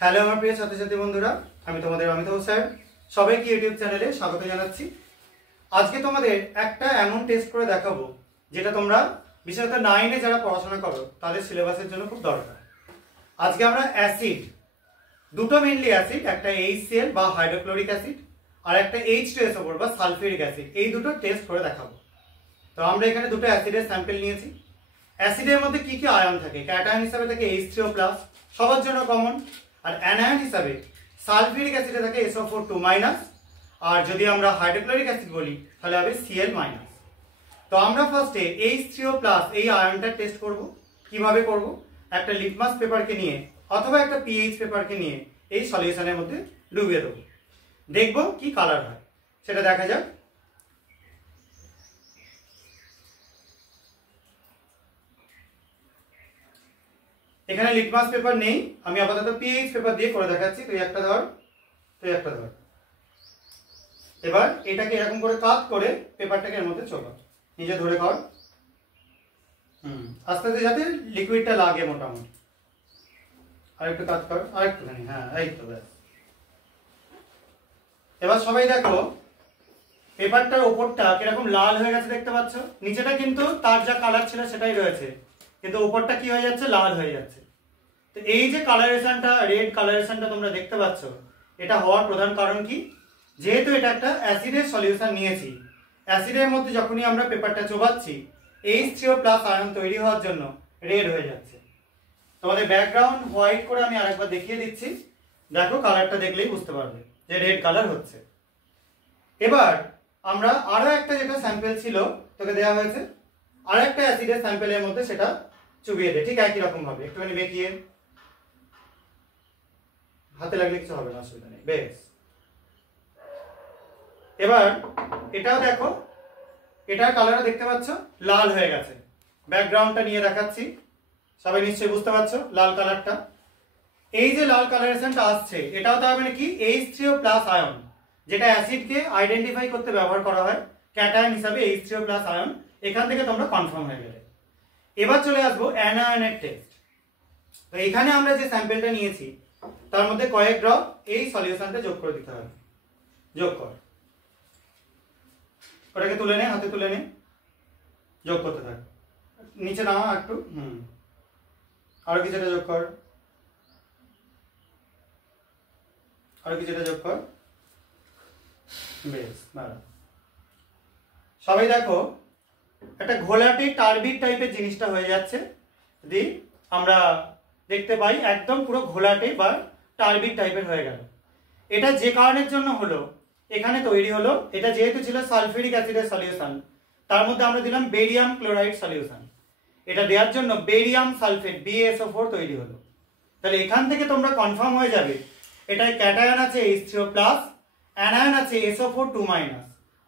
Hello আমার প্রিয় ছাত্রছাত্রী বন্ধুরা, আমি তোমাদের অমিতাভ স্যার সবাইকে ইউটিউব চ্যানেলে স্বাগত জানাচ্ছি। আজকে তোমাদের একটা এমন টেস্ট করে দেখাবো যেটা তোমরা বিশেষত 9 এ যারা পড়াশোনা করো তাদের সিলেবাসের জন্য খুব দরকার। আজকে আমরা অ্যাসিড, দুটো মেইনলি অ্যাসিড, একটা HCl বা হাইড্রোক্লোরিক অ্যাসিড আর একটা H2SO4 বা সালফিউরিক অ্যাসিড, এই দুটো টেস্ট করে দেখাবো। তো আমরা এখানে দুটো অ্যাসিডের স্যাম্পল নিয়েছি। অ্যাসিডের মধ্যে কি কি আয়ন থাকে? ক্যাটায়ন হিসাবে থাকে H3O+, সবার জন্য কমন। আর অ্যানায়ন হিসাবে সালফিউরিক অ্যাসিডে থাকে SO4 2-, আর যদি আমরা হাইড্রোক্লোরিক অ্যাসিড বলি তাহলে হবে Cl-। তো আমরা ফার্স্টে H3O+ এই আয়নটা টেস্ট করব। কিভাবে করব? একটা লিটমাস পেপারকে নিয়ে অথবা একটা পিএইচ পেপারকে নিয়ে এই সলিউশনের মধ্যে ডুবিয়ে দেবো, দেখব কি কালার হয় সেটা দেখা যাক। এখানে লিটমাস পেপার নেই, আমি আপাতত পিএইচ পেপার দিয়ে করে দেখাচ্ছি। তুই একটা ধর, তুই একটা ধর। এবার এটাকে এরকম করে কাট করে পেপারটাকে এর মধ্যে চোবা, নিজে ধরে কর। আস্তে আস্তে যাতে লিকুইডটা লাগে মোটামুটি। আরেকটু কাট কর, আরেকটুখানি। হ্যাঁ, এই তো ব্যাস। এবার সবাই দেখো পেপারটার ওপরটা কিরকম লাল হয়ে গেছে, দেখতে পাচ্ছ? নিচেটা কিন্তু তার যা কালার ছিল সেটাই রয়েছে, কিন্তু ওপরটা কি হয়ে যাচ্ছে? লাল হয়ে যাচ্ছে। তো এই যে কালারেশনটা, রেড কালারেশনটা তোমরা দেখতে পাচ্ছ, এটা হওয়ার প্রধান কারণ কি? যেহেতু এটা একটা অ্যাসিডের সলিউশন নিয়েছি, অ্যাসিডের মধ্যে যখনই আমরা পেপারটা চোবাচ্ছি H3O+ আয়ন তৈরি হওয়ার জন্য রেড হয়ে যাচ্ছে। তোমাদের ব্যাকগ্রাউন্ড হোয়াইট করে আমি আরেকবার দেখিয়ে দিচ্ছি, দেখো কালারটা দেখলেই বুঝতে পারবে যে রেড কালার হচ্ছে। এবার আমরা আরো একটা যেটা স্যাম্পল ছিল তোকে দেওয়া হয়েছে, আর একটা অ্যাসিডের স্যাম্পলের মধ্যে সেটা চুবিয়ে দে, ঠিক একই রকম ভাবে। একটুখানি বেঁকিয়ে, হাতে লাগলে কিছু হবে না, অসুবিধা নেই। বেশ, এবার এটাও দেখো, এটার কালারও দেখতে পাচ্ছ লাল হয়ে গেছে। ব্যাকগ্রাউন্ডটা নিয়ে দেখাচ্ছি, সবাই নিশ্চয়ই বুঝতে পারছো লাল কালারটা। এই যে লাল কালারেশনটা আসছে, এটাও তার মানে কি? H3O+ আয়ন, যেটা অ্যাসিডকে আইডেন্টিফাই করতে ব্যবহার করা হয় ক্যাটায়ন হিসাবে H3O+ আয়ন। এখান থেকে তোমরা কনফার্ম হয়ে গেলে। এবার চলে আসবো অ্যানায়নের টেস্ট। তো এখানে আমরা যে স্যাম্পলটা নিয়েছি তার মধ্যে কয়েক ড্রপ এই সলিউশনটা যোগ করে দিতে হবে। যোগ কর, ওটাকে তুলে নে, হাতে তুলে নে, যোগ করতে থাক। নিচে নামা একটু, আরো কিছুটা যোগ কর, আরো কিছুটা যোগ কর। বেশ, ভালো। সবাই দেখো একটা ঘোলাটে টার্বিড টাইপের জিনিসটা হয়ে যাচ্ছে। যদি আমরা দেখতে পাই একদম পুরো ঘোলাটে বা টার্বিড টাইপের হয়ে গেল। এটা যে কারণের জন্য হলো, এখানে তৈরি হলো, এটা যেহেতু ছিল সালফিউরিক অ্যাসিডের সলিউশন, তার মধ্যে আমরা দিলাম বেরিয়াম ক্লোরাইড সলিউশন। এটা দেওয়ার জন্য বেরিয়াম সালফেট BaSO4 তৈরি হলো। তাহলে এখান থেকে তোমরা কনফার্ম হয়ে যাবে এটায় ক্যাটায়ন আছে H3O+, অ্যানায়ন আছে SO4 2-,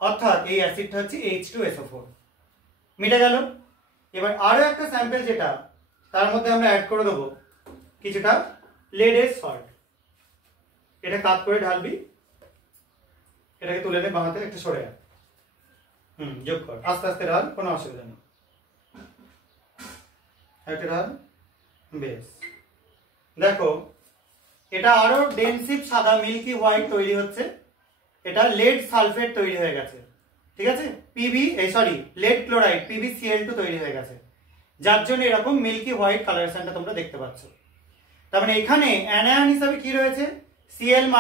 অর্থাৎ এই অ্যাসিডটা হচ্ছে H2SO4। মিটে গেল। এবার আরো একটা স্যাম্পল যেটা, তার মধ্যে আমরা অ্যাড করে দেবো কিছুটা লেডের সল্ট। এটা কাট করে ঢালবি, এটাকে তুলে নে বাঁ হাতে, একটু সরে আয়। যোগ কর, আস্তে আস্তে ঢাল, কোনো অসুবিধা নেই। একটা ঢাল। বেশ, দেখো এটা আরো ডেনসিভ সাদা মিল্কি হোয়াইট তৈরি হচ্ছে। এটা লেড সালফেট তৈরি হয়ে গেছে, ঠিক আছে? লেড ক্লোরাইড PbCl2 তৈরি হয়ে গেছে, যার জন্য এরকম মিল্কি হোয়াইট কালারেশনটা তোমরা দেখতে পাচ্ছ। তার মানে এখানে অ্যানায়ন হিসাবে কি রয়েছে? Cl-,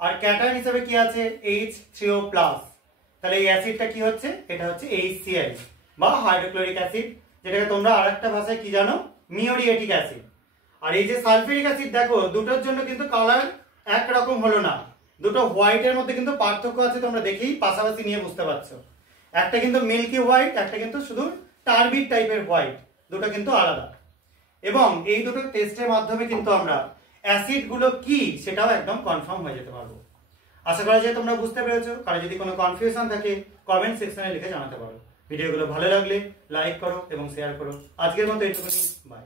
আর ক্যাটায়ন হিসাবে কি আছে? H3O+। তাহলে এই অ্যাসিডটা কি হচ্ছে? এটা হচ্ছে HCl বা হাইড্রোক্লোরিক অ্যাসিড, যেটাকে তোমরা আরেকটা ভাষায় কি জানো? মিওরিয়েটিক অ্যাসিড। আর এই যে সালফিউরিক অ্যাসিড, দেখো দুটোর জন্য কিন্তু কালার একরকম হলো না, দুটো হোয়াইটের মধ্যে কিন্তু পার্থক্য আছে। তোমরা দেখেই পাশাপাশি নিয়ে বুঝতে পারছো, একটা কিন্তু মিল্কি হোয়াইট, একটা কিন্তু শুধু টার্বিড টাইপের হোয়াইট, দুটো কিন্তু আলাদা। এবং এই দুটো টেস্টের মাধ্যমে কিন্তু আমরা অ্যাসিড গুলো কি সেটাও একদম কনফার্ম হয়ে যেতে পারবো। আশা করা যায় তোমরা বুঝতে পেরেছো। কারো যদি কোনো কনফিউশন থাকে কমেন্ট সেকশনে লিখে জানাতে পারো। ভিডিওগুলো ভালো লাগলে লাইক করো এবং শেয়ার করো। আজকের মতো এইটুকুনি, বাই।